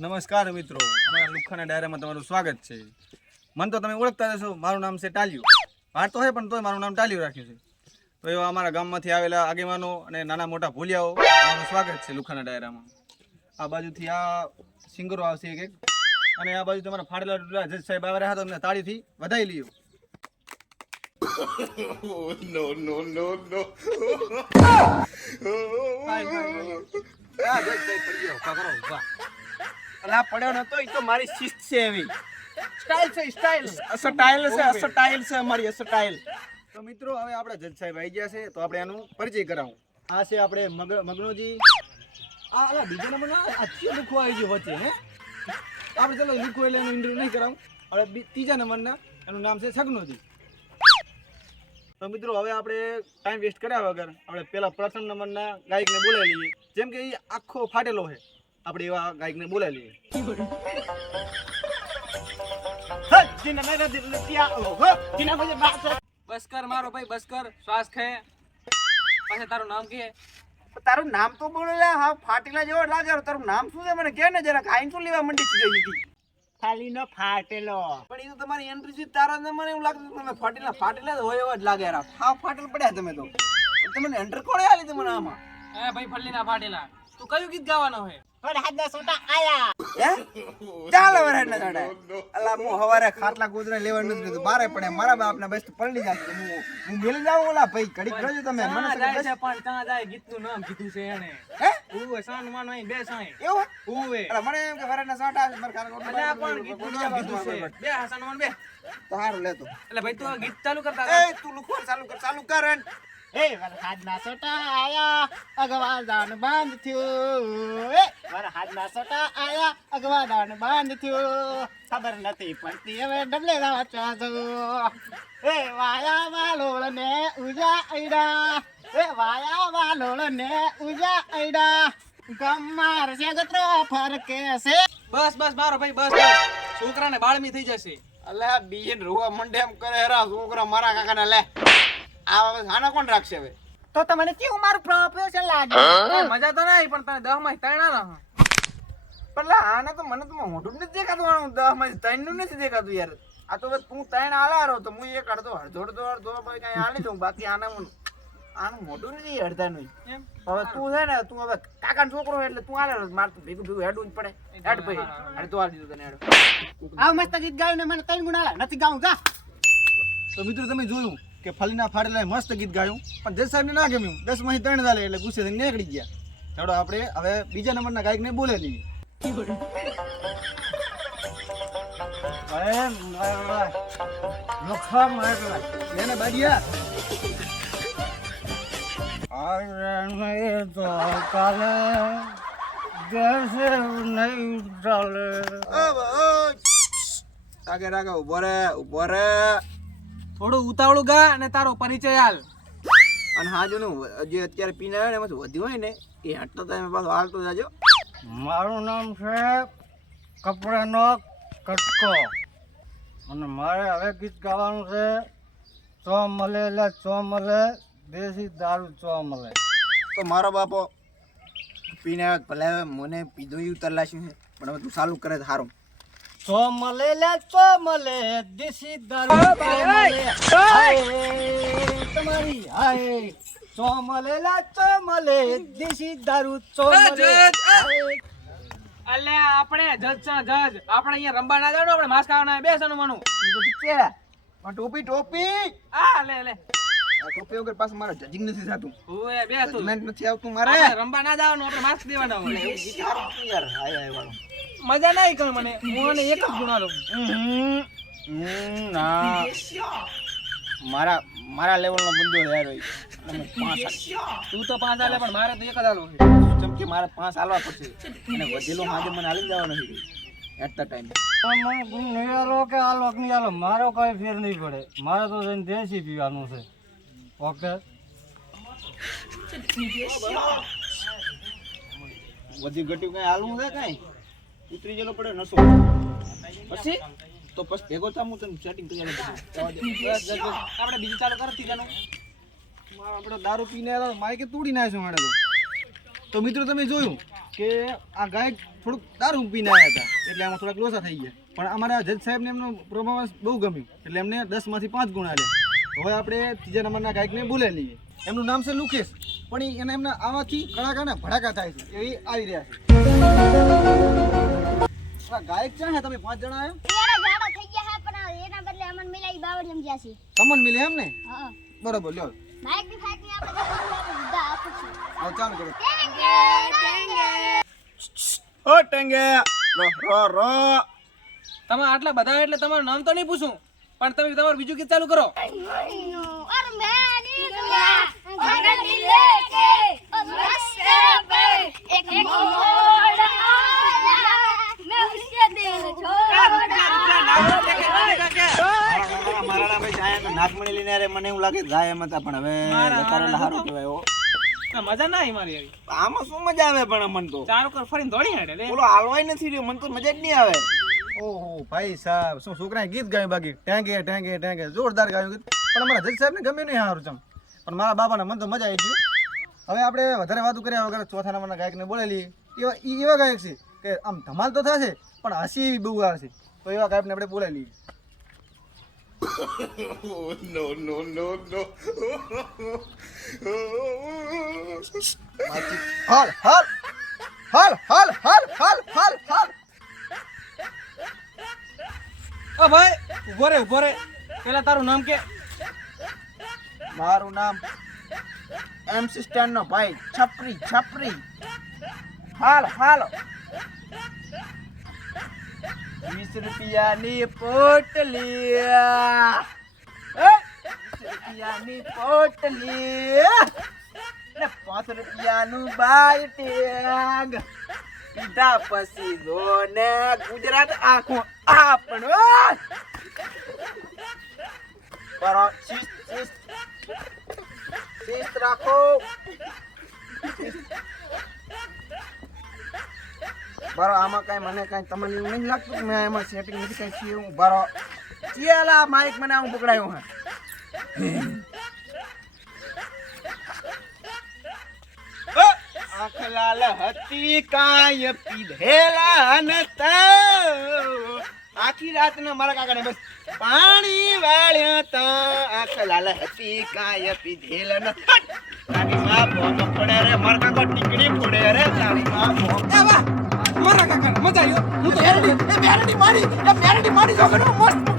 નમસ્કાર મિત્રો, અમારા લુખાના ડાયરામાં તમારું સ્વાગત છે. મને તો તમે ઓળખતા હશો, મારું નામ છે ટાલિયું. વાર તો હોય પણ તોય મારું નામ ટાલિયું રાખ્યું છે. તો એવા અમારા ગામમાંથી આવેલા આગેવાનો અને નાના મોટા ભૂલિયાઓ, તમારું સ્વાગત છે લુખાના ડાયરામાં. આ બાજુથી આ સિંગરો આવશે એક અને આ બાજુ તમારા ફાડેલા જજ સાહેબ આવ્યા હતા, તમને તાળીથી વધાઈ લ્યો. No, no, no, no. અલા પડ્યો નતો, ઈ તો મારી શિસ્ત છે એવી. સ્ટાઇલ છે, સ્ટાઇલ. સ્ટાઇલ છે, સ્ટાઇલ છે અમારી સ્ટાઇલ. તો મિત્રો હવે આપણે જજ સાહેબ આવી ગયા છે, તો આપણે આનું પરિચય કરાવું. આ છે આપણે મગનોજી. આ અલા બીજા નંબર ના આ લુખો આવી ગયો વચ્ચે હે. આપણે ચલો લુખો એટલે એનું ઇન્ટરવ્યુ નહીં કરાવું. હવે ત્રીજા નંબરના એનું નામ છે છગનોજી. તો મિત્રો હવે આપણે ટાઈમ વેસ્ટ કર્યા વગર આપણે પેલા પ્રથમ નંબરના ગાયકને બોલાવી લઈએ. જેમ કે એ આખો ફાટેલો છે, આપણે એવા ગાયકને બોલાવી લઈએ. બસ કર મારો ભાઈ, બસ કર. શ્વાસ ખે. પછી તારું નામ કે? તારું નામ તો બોલો લે. હા ફાટેલા જેવો લાગે. તારું નામ શું છે મને કે ને જરા. ખાઈને શું લેવા મંડી ગઈ? ખાલી નો ફાટેલો. પણ એ તો તમારી એન્ટ્રી છે તારા ને મને એવું લાગતું તમે ફાટેલા જ હોય એવા જ લાગે યાર. હા ફાટેલ પડ્યા તમે તો. તમને એન્ટર કોણે આલી તમને આમાં? એ ભાઈ ફલ્લીના ફાટેલા, તું કયું ગીત ગાવાનો હે? વરહાદના સોટા આયા. હે ચાલ વરહાદના સોટા. અલા હું હવારે ખાટલા ગોદરા લેવા નથી દીધું. બારે પડે મારા બાપના બસ પલડી જાય. હું મેલી જાઉં ઓલા ભાઈ ઘડી કરજો તમે. મને જાય છે પણ ત્યાં જાય ગીતનું નામ કીધું છે એને. હે ઉવે સાન માનો અહીં બે સાઈ. એવું ઉવે. અલા મને એમ કે વરહાદના સોટા મારા ખાટલા અલ્યા પણ ગીતનું નામ કીધું છે. બે હસન માન બે. તો હારું લેતો. એટલે ભાઈ તું ગીત ચાલુ કરતા એ તું લુખવાન ચાલુ કર. એ વરહાદના સોટા આયા અગવા દાન બાંધ થયો. એ વરહાદના સોટા આયા અગવા દાન બાંધ થયો. ખબર નથી પડતી હવે ડબલે વાંચવા જો. એ વાયા વાલોળ ને ઉજા આઈડા. એ વાયા વાલોળ ને ઉજા આઈડા. ગમાર છે ગત્રો ફરકે છે. બસ બસ મારો ભાઈ બસ બસ. છોકરાને બાળમી થઈ જશે. અલ્યા બીએન રોવા મંડે એમ કરે હેરા છોકરા મારા કાકાને લે. આના કોણ રાખશે હવે? તો તમને કેવું મારું પ્રોફેશન લાગે? મજા તો નહીં પણ તને 10 માં 3 ના. પણ લા આને તો મને તો મોઢું નથી દેખાતું. 10 માં 3 નું નથી દેખાતું યાર. આ તો તું 3 આલા રહો તો હું એક અડધો ભાઈ કઈ આલી દઉં. બાકી આનું મોઢું નથી અડધાનું. એમ હવે તું છે ને તું હવે કાકાનો છોકરો એટલે તું આલે માર તો ભેગું હેડવું જ પડે. હેડ ભાઈ અરે તો આલી દીધું તને હેડ. આવ મસ્ત ગીત ગાયું ને મને 3 ગુણ આલા નથી ગાઉં જા. તો મિત્રો તમે જોયું કે ફલીના ફાડેલા મસ્ત ગીત ગાયું પણ જજ સાહેબને ના ગમ્યું. 10 માંથી 3 ચાલે એટલે ગુસ્સે થઈને નીકળી ગયા. ચાલો આપણે હવે બીજા નંબરના ગાયકને બોલે લઈએ. એને બાડિયા ઉભો રે. થોડું ઉતાવળું ગા અને તારો પરિચય હાલ. અને હાજો નું જે અત્યારે પીને આવે ને એમાંથી વધ્યું હોય ને એ હટતો તમે પાછો હાલતો જાજો. મારું નામ છે કપડાનો કટકો અને મારે હવે ગીત ગાવાનું છે. ચો મળે એટલે ચો મળે, દેશી દારૂ ચો મળે. તો મારો બાપો પીને આવે ભલે હવે મને પીધું એવું તલાશ્યું છે પણ હવે તું ચાલુ કરે સારું. ચો મળે એટલે ચો મળે, દેશી દારૂ તમારી હાય. ચો મળે એટલે ચો મળે, દેશી દારૂ ચો મળે. અલે આપણે જજ છે જજ. આપણે અહીંયા રંબા ના જાવ, આપણે માસ ખાવાના બેસવાનું મનું. ટોપી આ લે લે. ટોપી વગર પાછું મારે જજિંગ નથી થતું. ઓય બે તું. જજમેન્ટ નથી આવતું મારે. આપણે રંબા ના જાવનું, આપણે માસ્ક દેવાના હોય. યાર હાય વાળો મજા નહીં કરે મને. હું એક જ ગુણ આલું. ના મારા લેવલનો બંદો યાર હોય. તું તો 5 આલે પણ મારે તો એક જ આલું છે. જેમ કે મારે 5 હાલવા પડશે અને વધેલો હાજે મને હાલી જવાનો છે એટ ધ ટાઈમ. મને ગુણ નહીં આલો કે આલો કે નહીં આલો, મારો કઈ ફેર નહીં પડે. મારે તો જઈને દેશી પીવાનું છે. ઓકે વધી ઘટ્યું કઈ હાલવું છે કઈ ઉતરી ગયેલો પડે નસો પછી તો પછી ભેગો થામું તને સેટિંગ કરી આલે બધું. આપણે બીજું ચાલુ કરતી જાનું. આપણે દારૂ પીને આવ્યા મારે કે તોડી નાખ્યો મારે તો મિત્રો તમે જોયું કે આ ગાયક થોડુંક દારૂ પીને આવ્યા હતા એટલે આમાં થોડાક લોસા થઈ ગયા, પણ અમારા જજ સાહેબને એમનું પરફોર્મન્સ બહુ ગમ્યું એટલે એમને 10 માંથી 5 ગુણ આપ્યા. હવે આપણે ત્રીજા નંબરના ગાયકને બોલાવી લઈએ. એમનું નામ છે લુકેશ, પણ એમના આવાથી કડાકાના ભડાકા થાય છે એ આવી રહ્યા છે. આ ગાયક ક્યાં છે? તમે 5 જણા આવ્યા? એના ઝાડા થઈ ગયા હે પણ એના બદલે અમન મિલાઈ બાવળી સમજ્યા છે. સમન મિલે એમ ને? હા બરોબર, લ્યો માઈક ની ફાઈટ ની આપણે બધા આપું છું. હવે ચાલુ કરો. ટેંગે ટેંગે ઓ ટેંગે રો રો. તમે આટલા બધા એટલે તમારું નામ તો નહીં પૂછું, પણ તમે તમારું બીજું ગીત ચાલુ કરો. और मैंने दुआ भगनी लेके और रास्ते पे एक मोड़ आया मैं उसके दिल छोड़ा. મારા ભાઈ જાય તો નાગમણી લઈને રે, મને એવું લાગે જાય એમ હતા, પણ હવે જતા હારું કહેવાય. હો આ મજા ના આવી મારી યારી. આમાં શું મજા આવે? પણ મન તો ચારો કર ફરીને દોડી હેડે લે. બોલો હાલવાય નથી રહ્યો, મને તો મજા જ નહીં આવે. ઓહો ભાઈ સાહેબ, શું છોકરાએ ગીત ગાયું? બાકી ટેંગે ટેંગે ટેંગે જોરદાર ગાયું ગીત, પણ અમારા જજ સાહેબને ગમ્યું નહીં સારું ચમ, પણ મારા બાબાને મને તો મજા આવી ગઈ. હવે આપણે વધારે વાતો કર્યા વગર ચોથા નંબરના ગાયકને બોલેલી. એવા ગાયક છે કે આમ ધમાલ તો થશે પણ હસી એવી બહુ આવે છે, તો એવા ગાયકને આપણે બોલાવી લઈએ. Oh, no, no, no, no. હાલ હાલ હાલ હાલ હાલ હાલ હાલ હાલ. ઓ ભાઈ ઉભો રે પેલા તારું નામ કે? મારું નામ MC સ્ટેન્ડ નો ભાઈ છપરી છપરી. હાલ હાલ. 20 રૂપિયાની પોટલી, 20 રૂપિયાની પોટલી ને 5 રૂપિયાનું બાયટેગ. પીધા પછી જોને ગુજરાત આખું આપણું. બરો શિસ્ત રાખો. બરો આમાં કઈ મને કઈ તમને એવું નહીં લાગતું કે મેં એમાં સેટિંગ નથી કઈ થયું? બરો ચિયાલા માઇક મને હું પકડાયું હે. આંખ લાલ હતી કાય પીધેલા નતા, આખી રાત ને મારા કાકાને બસ પાણી વાળ્યા તા. આંખ લાલ હતી કાય પીધેલા નતા, તારીમાં બોમ પડે રે મારા કાકો ટીકડી ફોડે રે તારીમાં બોમ. એ વાહ મારા કાકા મજા આવ્યો. હું તો મેરડી મારી જો મસ્ત